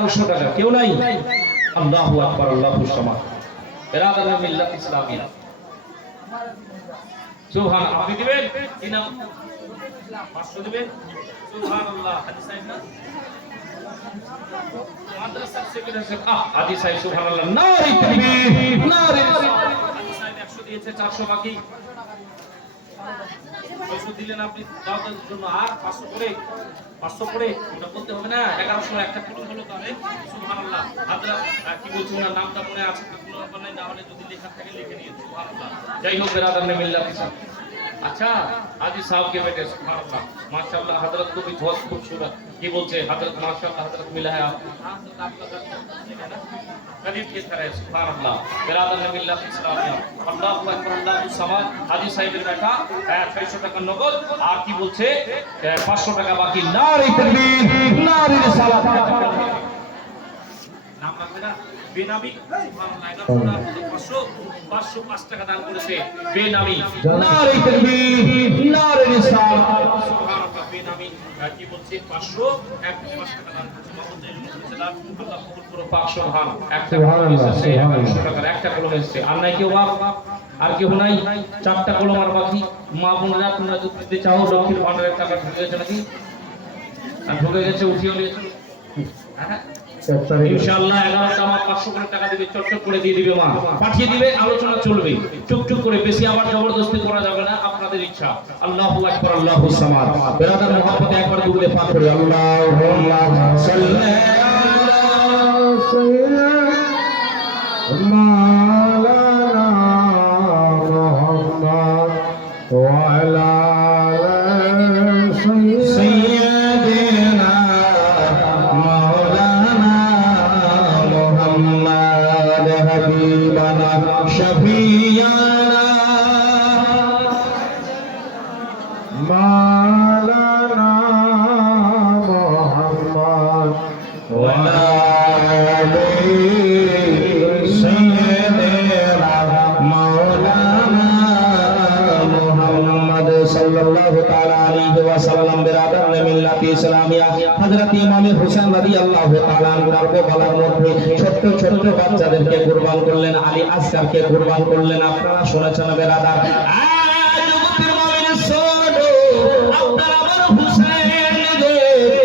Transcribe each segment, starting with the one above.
1100 টাকা কেউ নাই আল্লাহু আকবার আল্লাহু সামাদ বেরাদার মিল্লাত ইসলামিয়া সুবহান আপনি দিবেন কি নাম 500 দিবেন সুবহানাল্লাহ হাদিস সাহেব না মাদ্রাসা সেক্রেটারি হাদিস সাহেব সুবহানাল্লাহ নারী তাকবীর নারী হাদিস সাহেব 100 দিয়েছে 400 বাকি 500 দিলেন আপনি দাওয়াতের জন্য আর 500 করে ওটা বলতে হবে না 1100 একটা কুলু হলো তাহলে সুবহানাল্লাহ হযরত কি বলছেন না নামটা মনে আছে কুলু বানাই না হলে যদি লেখা থাকে লিখে নিয়ে সুবহানাল্লাহ যাই হোক বেরাদার ने मिल्लत साहब अच्छा हाजी साहब के बेटे सुबहानअल्लाह माशाअल्लाह हजरत को भी बहुत खूबसूरत ये बोलते हैं हजरत माशाअल्लाह हजरत मिला है आपको हां तो आपका करीब की तरह सुबहानअल्लाह बेरादर ने मिल्लत इस्लामिया अल्लाहु আকবার আল্লাহু সামাদ हाजी সাহেবের বেটা 600 টাকা নগদ আর কি বলছে 500 টাকা বাকি নারী তাকবীর নারী সালাত নাম রাখবে না বেনামি সুবহানাল্লাহ 505 টাকা দান করেছে বেনামি নারী তাকবীর নারী সালাত সুবহানাল্লাহ বেনামি কি বলছে 505 টাকা দান করেছে মোহাম্মদ আল্লাহ কবুল করো পাক সুবহান একটা টাকার একটা কলম এসেছে আর নাই কেউ বাপ আর কেউ নাই চারটা কলম আর বাকি মা বোনেরা তোমরা যদি দিতে চাও লক্ষ্মীর ভান্ডারের টাকা ঢুকে গেছে নাকি আর ঢুকে গেছে উঠিয়ে নিয়েছো হ্যাঁ ইনশাআল্লাহ 11টা মা 500 করে টাকা দিবে চটচট করে দিয়ে দিবে মা পাঠিয়ে দিবে আলোচনা চলবে চুপচুপ করে বেশি আবার জবরদস্তি করা যাবে না আপনাদের ইচ্ছা আল্লাহু আকবার আল্লাহু সামাদ বেরাদার মোহাম্মদ একবার দুরুদে পাক করে আল্লাহুম্মা সাল্লি আলা সাইয়্যিদিনা মাওলানা মুহাম্মদ ওয়া আলা আলি সাইয়্যিদিনা حبيبنا شفيعنا مولانا محمد وعلى آله سيدنا مولانا محمد صلى الله تعالى عليه وسلم برادر मिल्लत इस्लामिया हजरत इमाम हुसैन রাদিয়াল্লাহু তাআলা আনহু কারবালার মধ্যে ছোট ছোট বাচ্চাদেরকে কুরবান করলেন আলী আসকারকে কুরবান করলেন আপনারা শুনেছেন বেরাদার জগতের মুমিন শোনো আপনারা আমার হুসাইন রে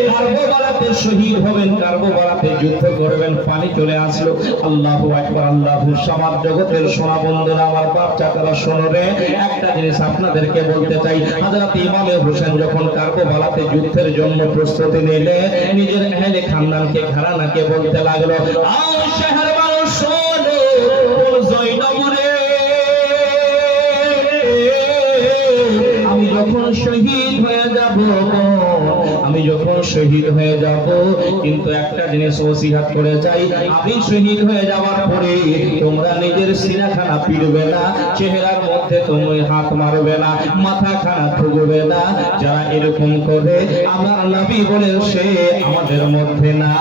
কারবালাতে শহীদ হবেন কারবালাতে যুদ্ধ করবেন পানি চলে আসলো আল্লাহু আকবার আল্লাহু সামাদ জগতের সোনা বন্ধুরা আমার বাচ্চারা শোনো রে একটা জিনিস আপনাদেরকে বলতে চাই হযরত ইমাম হোসেন যখন কারবালাতে যুদ্ধের জন্য প্রস্তুতি নিলে নিজের আহলে খানদানকে ঘরানাকে বলতে লাগলো আও শহর মানুষ শোনো জয়নব রে আমি যখন শহীদ হয়ে যাব কিন্তু একটা জিনিস ওসিয়াত করে যাই আমি শহীদ হয়ে যাওয়ার পরে তোমরা নিজের সিনাখানা পিড়বে না চেহারার মধ্যে তুমি হাত মারবে না মাথা খানা ঠুকবে না যারা এরকম করে আমার নবী বলে সে আমাদের মধ্যে না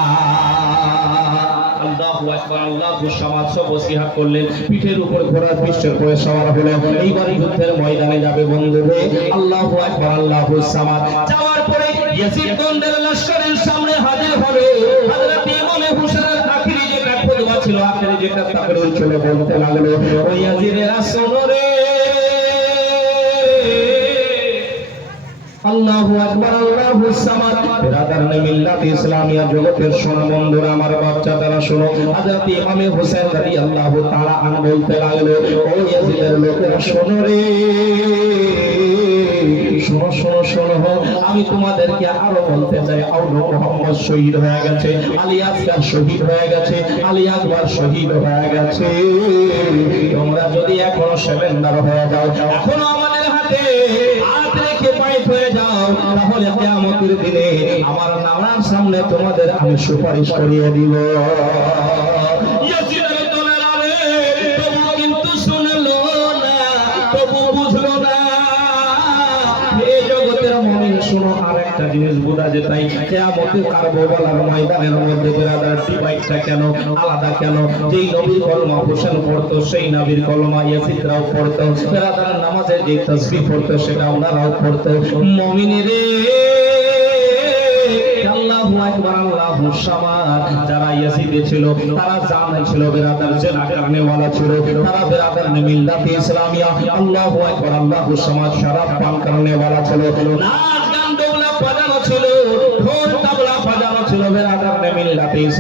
আল্লাহু আকবার আল্লাহু সামাদ সব ওসিয়াত করলেন পিঠের উপর ঘোড়ার পৃষ্ঠের উপরে সওয়ার হলো এইবার যুদ্ধের ময়দানে যাবে বন্ধুরে আল্লাহু আকবার আল্লাহু সামাদ যাওয়ার পরে ইয়াজিদ গন্ডের লশকরের সামনে হাজির হলো হযরত ইমাম হোসেনের আখেরি যে খুতবা ছিল আখেরি যেটা তাকরীর ছিল বলতে লাগলো ও ইয়াজিদের আসরে আল্লাহু আকবার আল্লাহু সামাদ বিরাদার মিল্লাত ইসলামিয়া জগতের সোনা বন্ধুরা আমার বাচ্চা তারা শোনো হযরত ইমাম হোসেন রাদিয়াল্লাহু তাআলা আন বলতে লাগলো ও ইয়াজিদের লোকেরা শোনো রে শোনো শোনো শোনো আমি তোমাদেরকে আরো বলতে চাই আউলো মুহাম্মদ শহীদ হয়ে গেছে আলী আসকার শহীদ হয়ে গেছে আলী আকবর শহীদ হয়ে গেছে তোমরা যদি এখনো সেভেন্ডার হয়ে যাও এখনো আমাদের হাতে হাত রেখে পায়ে হয়ে যাও তাহলে কিয়ামতের দিনে আমার নামের সামনে তোমাদের আমি সুপারিশ করিয়ে দিব ইয়াজিদের দলেরা রে তবু কিন্তু শুনলো না তবু বুঝলো না এই জগতের মুমিন শোনো আরেকটা জিনিস বোঝা যায় তাই কিয়ামতের কারবালার ময়দানের মধ্যে বেরাদার ডিভাইডটা কেন আলাদা কেন যেই নবীর কলমা হোসেন পড়তো সেই নবীর কলমা ইয়াজিদরাও পড়তো বেরাদার নামাজে যে তাসবিহ পড়তো সেটা ওনারাও পড়তো মুমিন রে আল্লাহু আকবার আল্লাহু সামাদ যারা ইয়াজিদে ছিল তারা জানা ছিল বেরাদার জেনা করনে वाला ছিল তারা বেরাদার মিল্লাত ইসলামিয়া আল্লাহু আকবার আল্লাহু সমাজ শরাফ পান করনে वाला ছিল নাচ গান দৌলা বাজানো ছিল